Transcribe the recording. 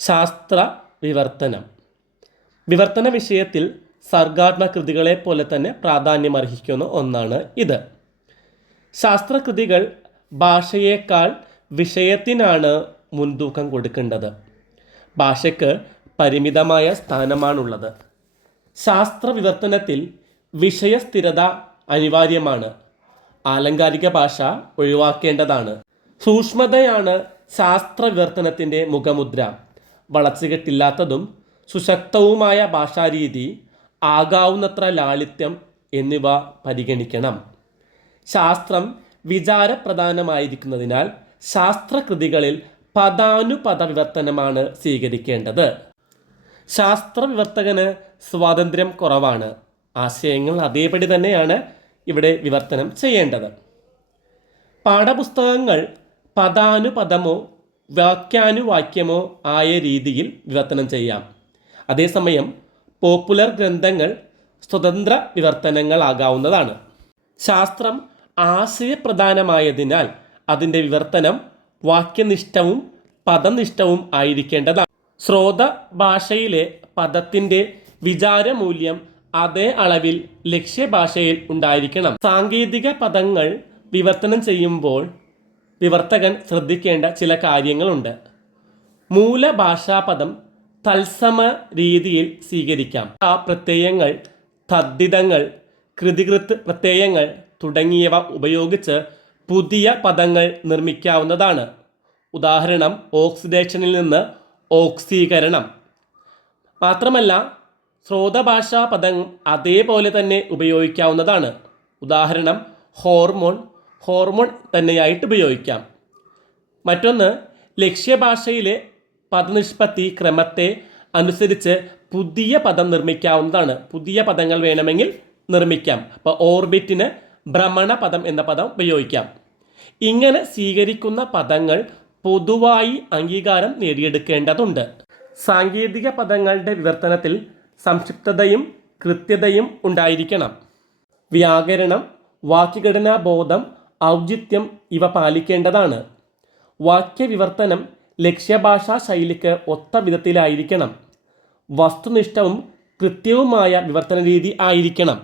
ശാസ്ത്ര വിവർത്തനം. വിവർത്തന വിഷയത്തിൽ സർഗാത്മക കൃതികളെ പോലെ തന്നെ പ്രാധാന്യമർഹിക്കുന്ന ഒന്നാണ് ഇത്. ശാസ്ത്രകൃതികൾ ഭാഷയേക്കാൾ വിഷയത്തിനാണ് മുൻതൂക്കം കൊടുക്കേണ്ടത്. ഭാഷയ്ക്ക് പരിമിതമായ സ്ഥാനമാണുള്ളത്. ശാസ്ത്ര വിവർത്തനത്തിൽ വിഷയസ്ഥിരത അനിവാര്യമാണ്. ആലങ്കാരിക ഭാഷ ഒഴിവാക്കേണ്ടതാണ്. സൂക്ഷ്മതയാണ് ശാസ്ത്ര വിവർത്തനത്തിൻ്റെ മുഖമുദ്ര. വളച്ചുകെട്ടില്ലാത്തതും സുശക്തവുമായ ഭാഷാരീതി, ആകാവുന്നത്ര ലാളിത്യം എന്നിവ പരിഗണിക്കണം. ശാസ്ത്രം വിചാരപ്രധാനമായിരിക്കുന്നതിനാൽ ശാസ്ത്രകൃതികളിൽ പദാനുപദ വിവർത്തനമാണ് സ്വീകരിക്കേണ്ടത്. ശാസ്ത്ര വിവർത്തകന് സ്വാതന്ത്ര്യം കുറവാണ്. ആശയങ്ങൾ അതേപടി തന്നെയാണ് ഇവിടെ വിവർത്തനം ചെയ്യേണ്ടത്. പാഠപുസ്തകങ്ങൾ പദാനുപദമോ വാക്യാനുവാക്യമോ ആയ രീതിയിൽ വിവർത്തനം ചെയ്യാം. അതേസമയം പോപ്പുലർ ഗ്രന്ഥങ്ങൾ സ്വതന്ത്ര വിവർത്തനങ്ങളാകാവുന്നതാണ്. ശാസ്ത്രം ആശയപ്രധാനമായതിനാൽ അതിൻ്റെ വിവർത്തനം വാക്യനിഷ്ഠവും പദനിഷ്ഠവും ആയിരിക്കേണ്ടതാണ്. ശ്രോത ഭാഷയിലെ പദത്തിൻ്റെ വിചാരമൂല്യം അതേ അളവിൽ ലക്ഷ്യഭാഷയിൽ ഉണ്ടായിരിക്കണം. സാങ്കേതിക പദങ്ങൾ വിവർത്തനം ചെയ്യുമ്പോൾ വിവർത്തകൻ ശ്രദ്ധിക്കേണ്ട ചില കാര്യങ്ങളുണ്ട്. മൂലഭാഷാപദം തത്സമ രീതിയിൽ സ്വീകരിക്കാം. ആ പ്രത്യയങ്ങൾ, തദ്ധിതങ്ങൾ, കൃതികൃത്ത് പ്രത്യയങ്ങൾ തുടങ്ങിയവ ഉപയോഗിച്ച് പുതിയ പദങ്ങൾ നിർമ്മിക്കാവുന്നതാണ്. ഉദാഹരണം, ഓക്സിഡേഷനിൽ നിന്ന് ഓക്സീകരണം. മാത്രമല്ല ശ്രോതഭാഷാ പദം അതേപോലെ തന്നെ ഉപയോഗിക്കാവുന്നതാണ്. ഉദാഹരണം, ഹോർമോൺ തന്നെയായിട്ട് ഉപയോഗിക്കാം. മറ്റൊന്ന്, ലക്ഷ്യഭാഷയിലെ പദനിഷ്പത്തി ക്രമത്തെ അനുസരിച്ച് പുതിയ പദം നിർമ്മിക്കാവുന്നതാണ്. പുതിയ പദങ്ങൾ വേണമെങ്കിൽ നിർമ്മിക്കാം. അപ്പോൾ ഓർബിറ്റിന് ഭ്രമണപദം എന്ന പദം ഉപയോഗിക്കാം. ഇങ്ങനെ സ്വീകരിക്കുന്ന പദങ്ങൾ പൊതുവായി അംഗീകാരം നേടിയെടുക്കേണ്ടതുണ്ട്. സാങ്കേതിക പദങ്ങളുടെ വിവർത്തനത്തിൽ സംക്ഷിപ്തതയും കൃത്യതയും ഉണ്ടായിരിക്കണം. വ്യാകരണം, വാക്യഘടനാബോധം, ഔചിത്യം ഇവ പാലിക്കേണ്ടതാണ്. വാക്യവിവർത്തനം ലക്ഷ്യഭാഷാ ശൈലിക്ക് ഒത്ത വിധത്തിലായിരിക്കണം. വസ്തുനിഷ്ഠവും കൃത്യവുമായ വിവർത്തന രീതി ആയിരിക്കണം.